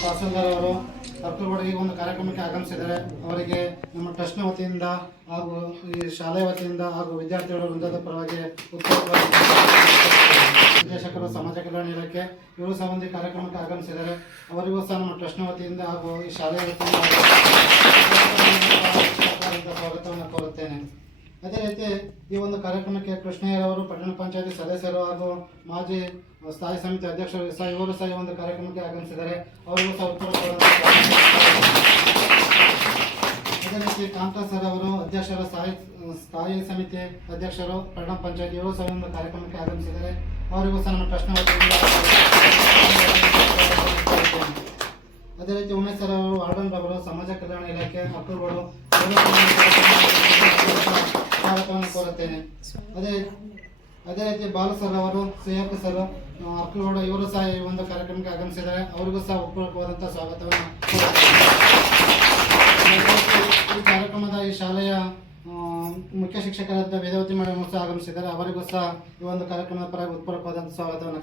ತಹಸೀಲ್ದಾರ್ ಅವರು ಅರ್ಕಲ್ಗೋಡು ಈ ಒಂದು ಕಾರ್ಯಕ್ರಮಕ್ಕೆ ಆಗಮಿಸಿದ್ದಾರೆ. ಅವರಿಗೆ ನಮ್ಮ ಟ್ರಸ್ಟ್ನ ವತಿಯಿಂದ ಹಾಗೂ ಈ ಶಾಲೆಯ ವತಿಯಿಂದ ಹಾಗೂ ವಿದ್ಯಾರ್ಥಿಗಳ ವೃಂದದ ಪರವಾಗಿ ನಿರ್ದೇಶಕರು ಸಮಾಜ ಕಲ್ಯಾಣ ಇಲಾಖೆ ಇವರು ಸಹ ಒಂದು ಕಾರ್ಯಕ್ರಮಕ್ಕೆ ಆಗಮಿಸಿದ್ದಾರೆ. ಅವರಿಗೂ ಸಹ ನಮ್ಮ ಟ್ರಸ್ಟ್ನ ವತಿಯಿಂದ ಹಾಗೂ ಈ ಶಾಲೆಯ ವತಿಯಿಂದ ಸ್ವಾಗತವನ್ನು ಕೋರುತ್ತೇನೆ. ಅದೇ ರೀತಿ ಈ ಒಂದು ಕಾರ್ಯಕ್ರಮಕ್ಕೆ ಕೃಷ್ಣಯ್ಯರವರು ಪಟ್ಟಣ ಪಂಚಾಯತಿ ಸದಸ್ಯರು ಹಾಗೂ ಮಾಜಿ ಸ್ಥಾಯಿ ಸಮಿತಿ ಅಧ್ಯಕ್ಷರು ಸಹ ಇವರು ಸಹ ಈ ಒಂದು ಕಾರ್ಯಕ್ರಮಕ್ಕೆ ಆಗಮಿಸಿದ್ದಾರೆ. ಅವರಿಗೂ ಸಹ ಅದೇ ರೀತಿ ಕಾಂತಾ ಸರ್ ಅವರು ಅಧ್ಯಕ್ಷರು ಸ್ಥಾಯಿ ಸಮಿತಿ ಅಧ್ಯಕ್ಷರು ಪಟ್ಟಣ ಪಂಚಾಯತಿ ಇವರು ಸಹ ಒಂದು ಕಾರ್ಯಕ್ರಮಕ್ಕೆ ಆಗಮಿಸಿದ್ದಾರೆ. ಅವರಿಗೂ ಸಹ ನಮ್ಮ ಟ್ರಸ್ಟ್ನ ವತಿಯಿಂದ ಅದೇ ರೀತಿ ಉಮೇಶ್ ಸರ್ ಅವರು ವಾರ್ಡನ್ ಅವರು ಸಮಾಜ ಕಲ್ಯಾಣ ಇಲಾಖೆ ಅರ್ಕಲ್ಗೋಡು ಸ್ವಾಗತವನ್ನು ಕೋರುತ್ತೇನೆ. ಅದೇ ರೀತಿ ಬಾಲು ಸರ್ ಅವರು ಸಿಎಫ್ ಸರ್ ಅರ್ಕಲ್ಗೋಡು ಇವರು ಸಹ ಈ ಒಂದು ಕಾರ್ಯಕ್ರಮಕ್ಕೆ ಆಗಮಿಸಿದ್ದಾರೆ. ಅವರಿಗೂ ಸಹ ಉತ್ಪೂರ್ವಕವಾದಂತಹ ಸ್ವಾಗತವನ್ನು ಈ ಕಾರ್ಯಕ್ರಮದ ಈ ಶಾಲೆಯ ಮುಖ್ಯ ಶಿಕ್ಷಕರಾದ ವೇದವತಿ ಮೇಡಮ್ ಸಹ ಆಗಮಿಸಿದ್ದಾರೆ. ಅವರಿಗೂ ಸಹ ಈ ಒಂದು ಕಾರ್ಯಕ್ರಮದ ಪರವಾಗಿ ಉತ್ಪೂರ್ವಕವಾದಂತಹ ಸ್ವಾಗತವನ್ನು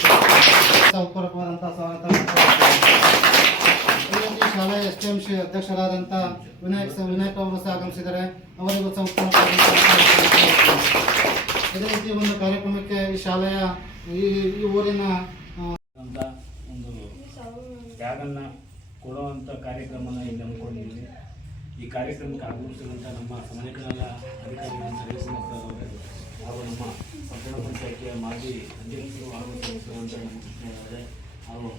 ಶಾಲೆಯ STMC ಅಧ್ಯಕ್ಷರಾದಂಥ ವಿನಾಯಕ್ ಅವರು ಸಹ ಆಗಮಿಸಿದ್ದಾರೆ. ಅವರಿಗೂ ಸಹ ಅದೇ ರೀತಿ ಒಂದು ಕಾರ್ಯಕ್ರಮಕ್ಕೆ ಈ ಶಾಲೆಯ ಈ ಊರಿನ ಒಂದು ಬ್ಯಾಗನ್ನು ಕೊಡುವಂಥ ಕಾರ್ಯಕ್ರಮನ ಇಲ್ಲಿ ಹಮ್ಮಿಕೊಂಡಿದ್ದೀವಿ. ಈ ಕಾರ್ಯಕ್ರಮಕ್ಕೆ ಆಗಮಿಸಿದಂಥ ನಮ್ಮ ಸಮಾಜ ಕಲ್ಯಾಣ ಅಧಿಕಾರಿಗಳು ಸದಸ್ಯರವರೇ ಹಾಗೂ ನಮ್ಮ ಪಟ್ಟಣ ಪಂಚಾಯಿತಿಯ ಮಾಜಿ ಅಧ್ಯಕ್ಷರು ಹಾಗೂ ಸದಸ್ಯರಂತ ನಮ್ಮ ಕೃಷ್ಣಯ್ಯವರೇ ಹಾಗೂ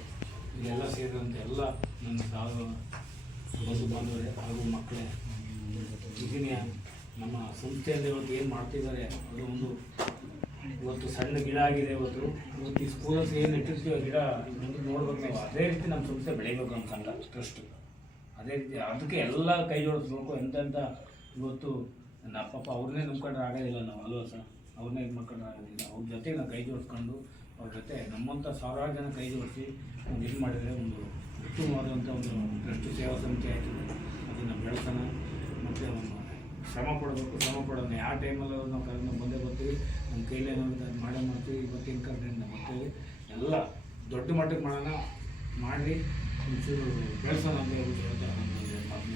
ಇದೆಲ್ಲ ಸೇರಿದಂತೆ ಎಲ್ಲ ನನ್ನ ಬಂಧು ಬಾಂಧವರೇ ಹಾಗೂ ಮಕ್ಕಳೇ, ಇದನ್ನ ನಮ್ಮ ಸಂಸ್ಥೆಯಿಂದ ಇವತ್ತು ಏನು ಮಾಡ್ತಿದ್ದಾರೆ ಅದು ಒಂದು ಇವತ್ತು ಸಣ್ಣ ಗಿಡ ಆಗಿದೆ. ಇವತ್ತು ಈ ಸ್ಕೂಲಲ್ಲಿ ಏನು ಇಟ್ಟಿರ್ತೀವಿ ಗಿಡ ನೋಡ್ಬೇಕು ನಾವು. ಅದೇ ರೀತಿ ನಮ್ಮ ಸಂಸ್ಥೆ ಬೆಳಿಬೇಕು ನಮ್ಮ ಸಂಘ ಟ್ರಸ್ಟ್. ಅದೇ ರೀತಿ ಅದಕ್ಕೆ ಎಲ್ಲ ಕೈ ಜೋಡಿಸ್ಬೇಕು. ಎಂತೆಂಥ ಇವತ್ತು ನನ್ನ ಅಪ್ಪಪ್ಪ ಅವ್ರನ್ನೇ ನಂಬ್ಕೊಂಡ್ರೆ ಆಗೋದಿಲ್ಲ ನಾವು ಅಲ್ವ ಸರ್, ಅವ್ರನ್ನೇ ಇದು ಮಾಡ್ಕೊಂಡ್ರೆ ಆಗೋದಿಲ್ಲ. ಅವ್ರ ಜೊತೆಗೆ ನಾವು ಕೈ ಜೋಡಿಸ್ಕೊಂಡು ಅವ್ರ ಜೊತೆ ನಮ್ಮಂಥ ಸಾವಿರಾರು ಜನ ಕೈ ಜೋಡಿಸಿ ಒಂದು ಇದು ಮಾಡಿದರೆ ಒಂದು ಉತ್ತಮವಾದಂಥ ಒಂದು ಟ್ರಸ್ಟ್ ಸೇವಾ ಸಮಿತಿ ಆಯ್ತದೆ. ಅದನ್ನು ಬೆಳೆಸೋಣ ಮತ್ತು ಶ್ರಮ ಪಡೋಣ. ಯಾವ ಟೈಮಲ್ಲಿ ನಾವು ಕರೆದು ಬಂದೇ ಬರ್ತೀವಿ, ನಮ್ಮ ಕೈಲೇನೋ ಮಾಡೇ ಮಾಡ್ತೀವಿ. ಇವತ್ತಿನ ಕರೆದಿಂದ ಬರ್ತೀವಿ. ಎಲ್ಲ ದೊಡ್ಡ ಮಟ್ಟಕ್ಕೆ ಮಾಡೋಣ, ಮಾಡಿ ಒಂಚೂರು ಬೆಳೆಸೋಣ ಅಂತ ಹೇಳ್ಬಿಟ್ಟು ಮಾತು